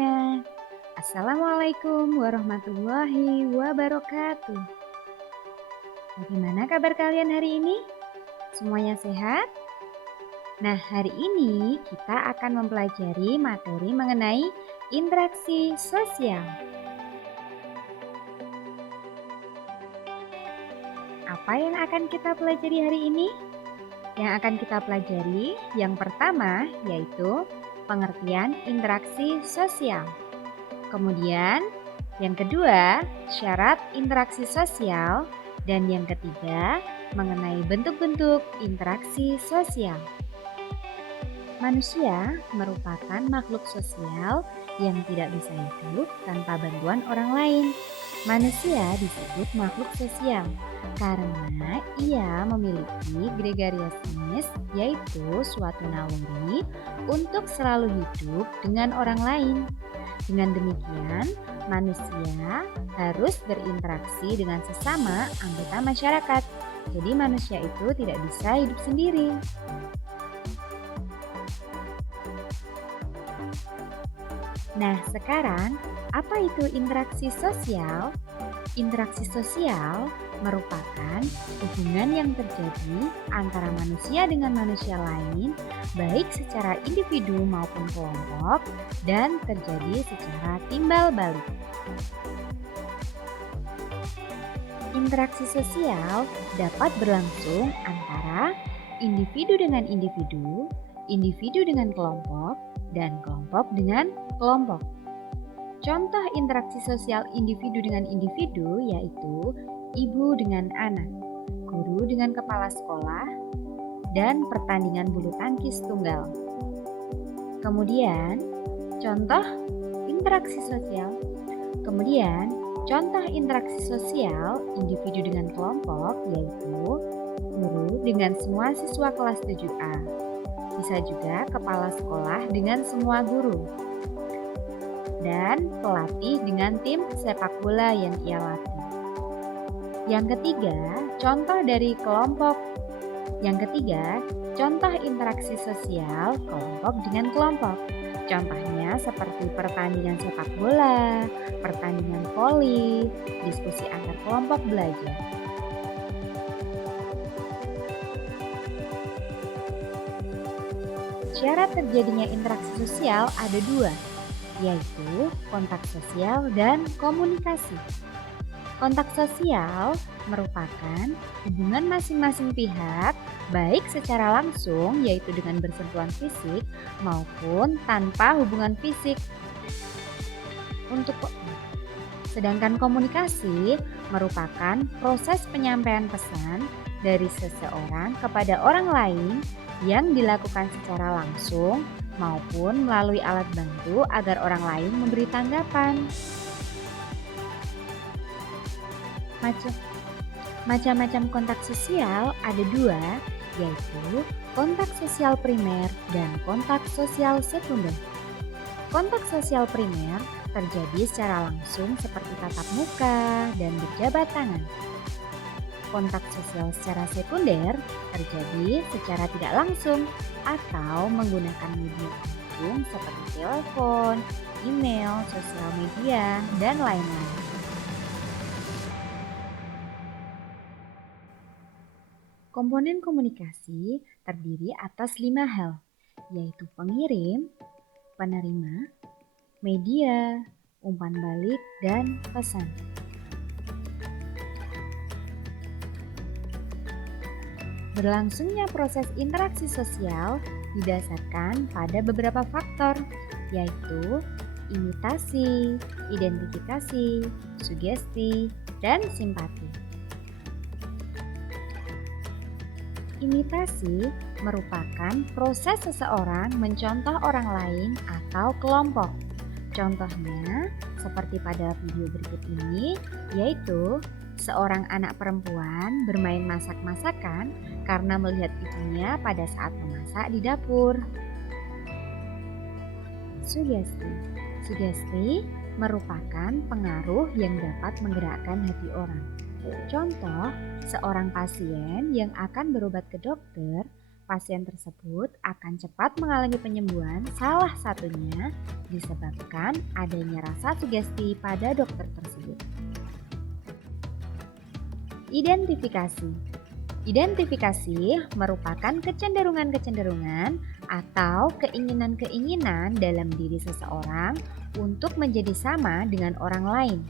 semuanya. Assalamualaikum warahmatullahi wabarakatuh. Bagaimana kabar kalian hari ini? Semuanya sehat? Nah, hari ini kita akan mempelajari materi mengenai interaksi sosial. Apa yang akan kita pelajari hari ini? Yang akan kita pelajari yang pertama yaitu pengertian interaksi sosial. Kemudian yang kedua syarat interaksi sosial dan yang ketiga mengenai bentuk-bentuk interaksi sosial. Manusia merupakan makhluk sosial yang tidak bisa hidup tanpa bantuan orang lain. Manusia disebut makhluk sosial karena ia memiliki gregariasnis, yaitu suatu naluri untuk selalu hidup dengan orang lain. Dengan demikian, manusia harus berinteraksi dengan sesama anggota masyarakat. Jadi manusia itu tidak bisa hidup sendiri. Nah, sekarang apa itu interaksi sosial? Interaksi sosial merupakan hubungan yang terjadi antara manusia dengan manusia lain, baik secara individu maupun kelompok, dan terjadi secara timbal balik. Interaksi sosial dapat berlangsung antara individu dengan individu, individu dengan kelompok, dan kelompok dengan kelompok. Contoh interaksi sosial individu dengan individu yaitu ibu dengan anak, guru dengan kepala sekolah, dan pertandingan bulu tangkis tunggal. Kemudian, contoh interaksi sosial individu dengan kelompok yaitu guru dengan semua siswa kelas 7A. Bisa juga kepala sekolah dengan semua guru. Dan pelatih dengan tim sepak bola yang ia latih. Yang ketiga, contoh interaksi sosial kelompok dengan kelompok. Contohnya seperti pertandingan sepak bola, pertandingan voli, diskusi antar kelompok belajar. Syarat terjadinya interaksi sosial ada dua, yaitu kontak sosial dan komunikasi. Kontak sosial merupakan hubungan masing-masing pihak, baik secara langsung yaitu dengan bersentuhan fisik maupun tanpa hubungan fisik. Sedangkan komunikasi merupakan proses penyampaian pesan dari seseorang kepada orang lain yang dilakukan secara langsung maupun melalui alat bantu agar orang lain memberi tanggapan. Macam-macam kontak sosial ada dua, yaitu kontak sosial primer dan kontak sosial sekunder. Kontak sosial primer terjadi secara langsung seperti tatap muka dan berjabat tangan. Kontak sosial secara sekunder terjadi secara tidak langsung atau menggunakan media pendukung seperti telepon, email, sosial media, dan lain-lain. Komponen komunikasi terdiri atas 5 hal, yaitu pengirim, penerima, media, umpan balik, dan pesan. Berlangsungnya proses interaksi sosial didasarkan pada beberapa faktor, yaitu imitasi, identifikasi, sugesti, dan simpati. Imitasi merupakan proses seseorang mencontoh orang lain atau kelompok. Contohnya, seperti pada video berikut ini, yaitu seorang anak perempuan bermain masak-masakan karena melihat ibunya pada saat memasak di dapur. Sugesti merupakan pengaruh yang dapat menggerakkan hati orang. Contoh, seorang pasien yang akan berobat ke dokter pasien tersebut akan cepat mengalami penyembuhan, salah satunya disebabkan adanya rasa sugesti pada dokter tersebut. Identifikasi. Identifikasi merupakan kecenderungan-kecenderungan atau keinginan-keinginan dalam diri seseorang untuk menjadi sama dengan orang lain.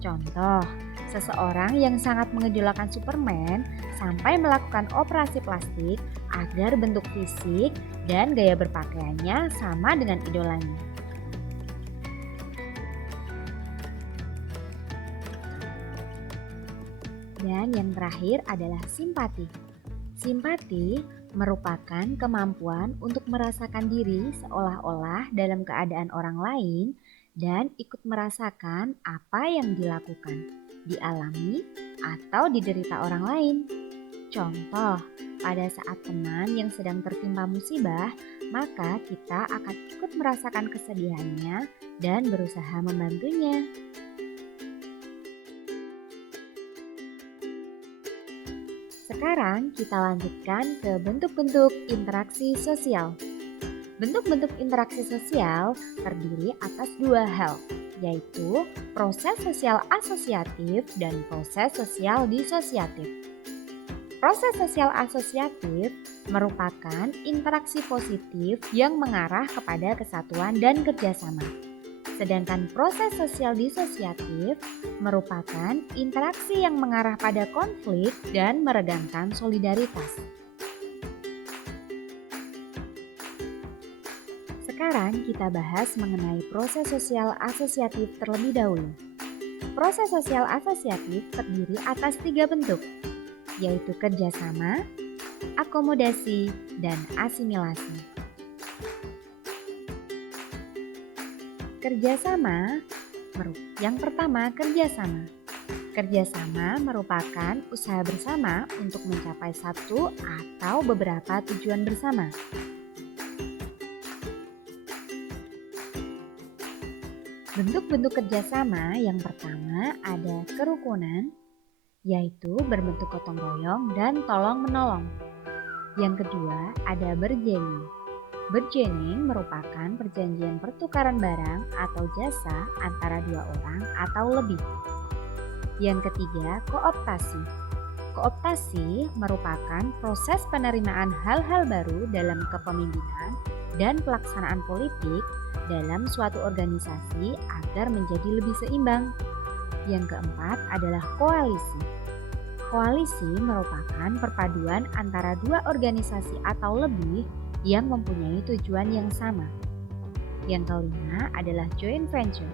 Contoh, seseorang yang sangat mengidolakan Superman sampai melakukan operasi plastik agar bentuk fisik dan gaya berpakaiannya sama dengan idolanya. Dan yang terakhir adalah simpati. Simpati merupakan kemampuan untuk merasakan diri seolah-olah dalam keadaan orang lain dan ikut merasakan apa yang dilakukan, dialami, atau diderita orang lain. Contoh, pada saat teman yang sedang tertimpa musibah, maka kita akan ikut merasakan kesedihannya dan berusaha membantunya. Sekarang kita lanjutkan ke bentuk-bentuk interaksi sosial. Bentuk-bentuk interaksi sosial terdiri atas dua hal, yaitu proses sosial asosiatif dan proses sosial disosiatif. Proses sosial asosiatif merupakan interaksi positif yang mengarah kepada kesatuan dan kerjasama. Sedangkan proses sosial disosiatif merupakan interaksi yang mengarah pada konflik dan meregangkan solidaritas. Sekarang kita bahas mengenai proses sosial asosiatif terlebih dahulu. Proses sosial asosiatif terdiri atas 3 bentuk, yaitu kerjasama, akomodasi, dan asimilasi. Kerjasama, yang pertama kerjasama. Kerjasama merupakan usaha bersama untuk mencapai satu atau beberapa tujuan bersama. Bentuk-bentuk kerjasama yang pertama ada kerukunan, yaitu berbentuk gotong royong dan tolong-menolong. Yang kedua ada bargaining. Bargaining merupakan perjanjian pertukaran barang atau jasa antara dua orang atau lebih. Yang ketiga, kooptasi. Kooptasi merupakan proses penerimaan hal-hal baru dalam kepemimpinan dan pelaksanaan politik dalam suatu organisasi agar menjadi lebih seimbang. Yang keempat adalah koalisi. Koalisi merupakan perpaduan antara dua organisasi atau lebih yang mempunyai tujuan yang sama. Yang kelima adalah joint venture.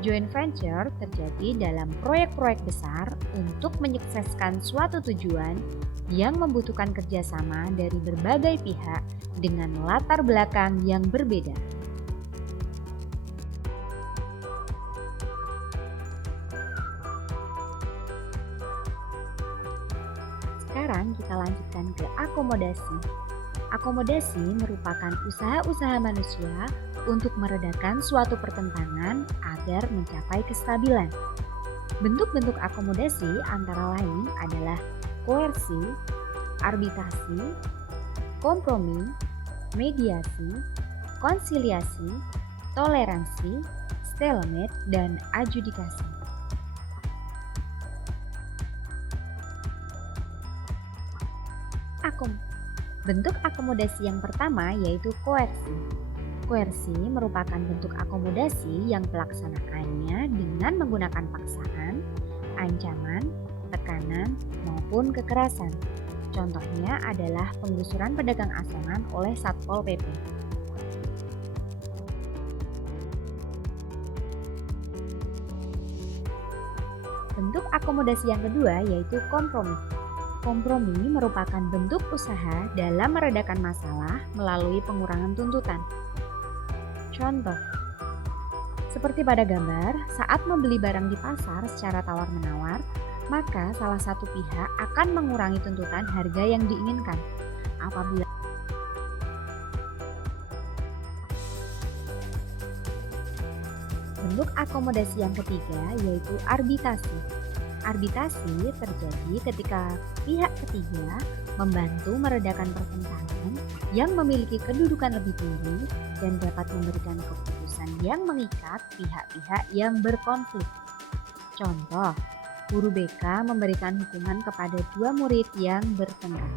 Joint venture terjadi dalam proyek-proyek besar untuk menyukseskan suatu tujuan yang membutuhkan kerjasama dari berbagai pihak dengan latar belakang yang berbeda. Sekarang kita lanjutkan ke akomodasi. Akomodasi merupakan usaha-usaha manusia untuk meredakan suatu pertentangan agar mencapai kestabilan. Bentuk-bentuk akomodasi antara lain adalah koersi, arbitrasi, kompromi, mediasi, konsiliasi, toleransi, stalemate, dan adjudikasi. Bentuk akomodasi yang pertama yaitu koersi. Koersi merupakan bentuk akomodasi yang pelaksanaannya dengan menggunakan paksaan, ancaman, tekanan, maupun kekerasan. Contohnya adalah penggusuran pedagang asongan oleh Satpol PP. Bentuk akomodasi yang kedua yaitu kompromi. Kompromi merupakan bentuk usaha dalam meredakan masalah melalui pengurangan tuntutan. Contoh, seperti pada gambar, saat membeli barang di pasar secara tawar-menawar, maka salah satu pihak akan mengurangi tuntutan harga yang diinginkan. Apabila bentuk akomodasi yang ketiga yaitu arbitrasi. Arbitrasi terjadi ketika pihak ketiga membantu meredakan pertentangan yang memiliki kedudukan lebih tinggi dan dapat memberikan keputusan yang mengikat pihak-pihak yang berkonflik. Contoh, guru BK memberikan hukuman kepada dua murid yang bertengkar.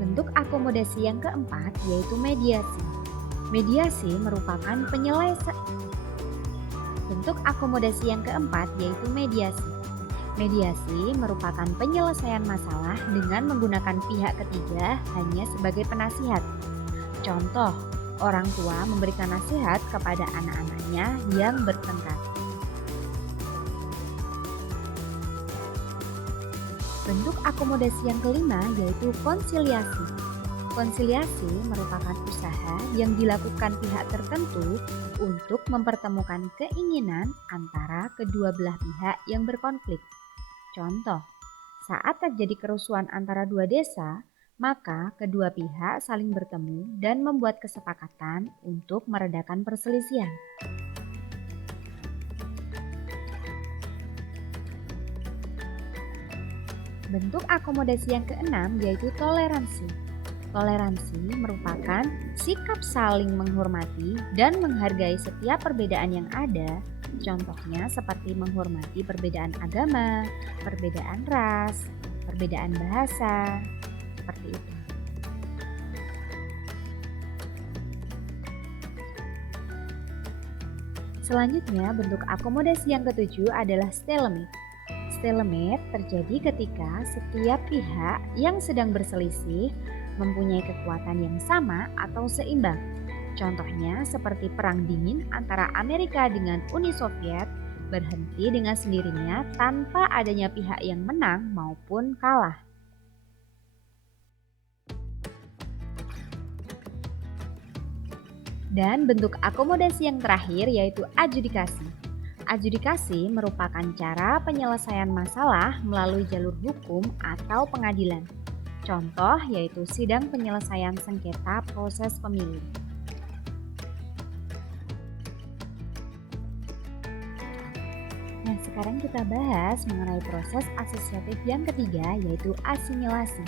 Bentuk akomodasi yang keempat yaitu mediasi. Mediasi merupakan Bentuk akomodasi yang keempat yaitu mediasi. Mediasi merupakan penyelesaian masalah dengan menggunakan pihak ketiga hanya sebagai penasihat. Contoh, orang tua memberikan nasihat kepada anak-anaknya yang bertengkar. Bentuk akomodasi yang kelima yaitu konsiliasi. Konsiliasi merupakan usaha yang dilakukan pihak tertentu untuk mempertemukan keinginan antara kedua belah pihak yang berkonflik. Contoh, saat terjadi kerusuhan antara dua desa, maka kedua pihak saling bertemu dan membuat kesepakatan untuk meredakan perselisihan. Bentuk akomodasi yang keenam yaitu toleransi. Toleransi merupakan sikap saling menghormati dan menghargai setiap perbedaan yang ada. Contohnya seperti menghormati perbedaan agama, perbedaan ras, perbedaan bahasa, seperti itu. Selanjutnya, bentuk akomodasi yang ketujuh adalah stalemate. Stalemate terjadi ketika setiap pihak yang sedang berselisih mempunyai kekuatan yang sama atau seimbang. Contohnya seperti Perang Dingin antara Amerika dengan Uni Soviet berhenti dengan sendirinya tanpa adanya pihak yang menang maupun kalah. Dan bentuk akomodasi yang terakhir yaitu adjudikasi. Adjudikasi merupakan cara penyelesaian masalah melalui jalur hukum atau pengadilan. Contoh yaitu sidang penyelesaian sengketa proses pemilu. Nah, sekarang kita bahas mengenai proses asosiatif yang ketiga yaitu asimilasi.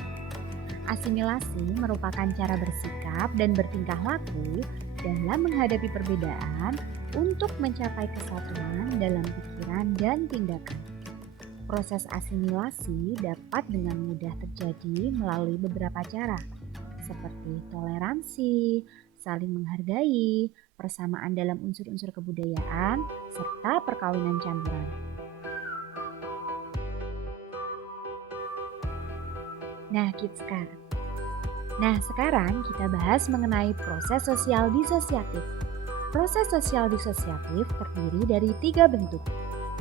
Asimilasi merupakan cara bersikap dan bertingkah laku dalam menghadapi perbedaan untuk mencapai kesatuan dalam pikiran dan tindakan. Proses asimilasi dapat dengan mudah terjadi melalui beberapa cara, seperti toleransi, saling menghargai, persamaan dalam unsur-unsur kebudayaan, serta perkawinan campuran. Nah, sekarang kita bahas mengenai proses sosial disosiatif. Proses sosial disosiatif terdiri dari 3 bentuk,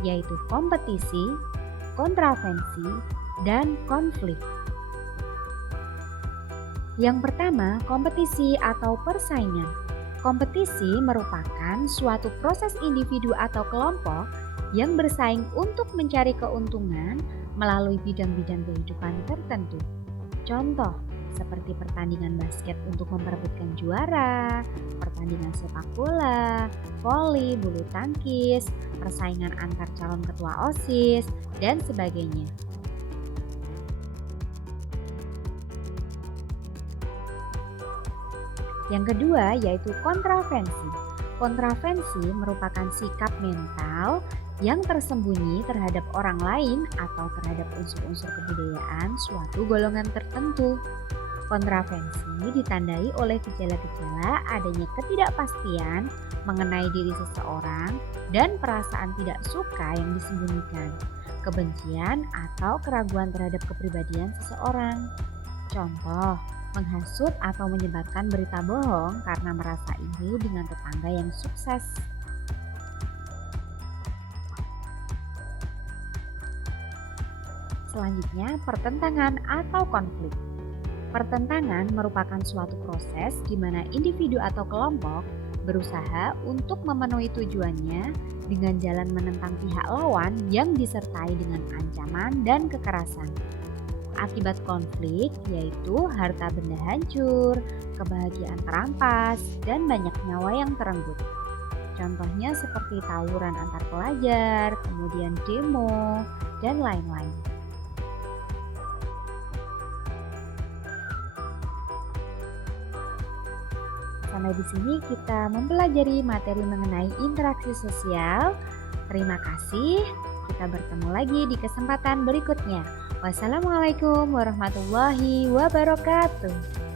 yaitu kompetisi, kontravensi, dan konflik. Yang pertama, kompetisi atau persaingan. Kompetisi merupakan suatu proses individu atau kelompok yang bersaing untuk mencari keuntungan melalui bidang-bidang kehidupan tertentu. Contoh, seperti pertandingan basket untuk memperebutkan juara, pertandingan sepak bola, voli, bulu tangkis, persaingan antar calon ketua OSIS, dan sebagainya. Yang kedua yaitu kontravensi. Kontravensi merupakan sikap mental yang tersembunyi terhadap orang lain atau terhadap unsur-unsur kebudayaan suatu golongan tertentu. Kontravensi ditandai oleh gejala-gejala adanya ketidakpastian mengenai diri seseorang dan perasaan tidak suka yang disembunyikan, kebencian atau keraguan terhadap kepribadian seseorang. Contoh, menghasut atau menyebarkan berita bohong karena merasa iri dengan tetangga yang sukses. Selanjutnya, pertentangan atau konflik. Pertentangan merupakan suatu proses di mana individu atau kelompok berusaha untuk memenuhi tujuannya dengan jalan menentang pihak lawan yang disertai dengan ancaman dan kekerasan. Akibat konflik yaitu harta benda hancur, kebahagiaan terampas, dan banyak nyawa yang terenggut. Contohnya seperti tawuran antar pelajar, kemudian demo, dan lain-lain. Sampai di sini kita mempelajari materi mengenai interaksi sosial. Terima kasih. Kita bertemu lagi di kesempatan berikutnya. Wassalamualaikum warahmatullahi wabarakatuh.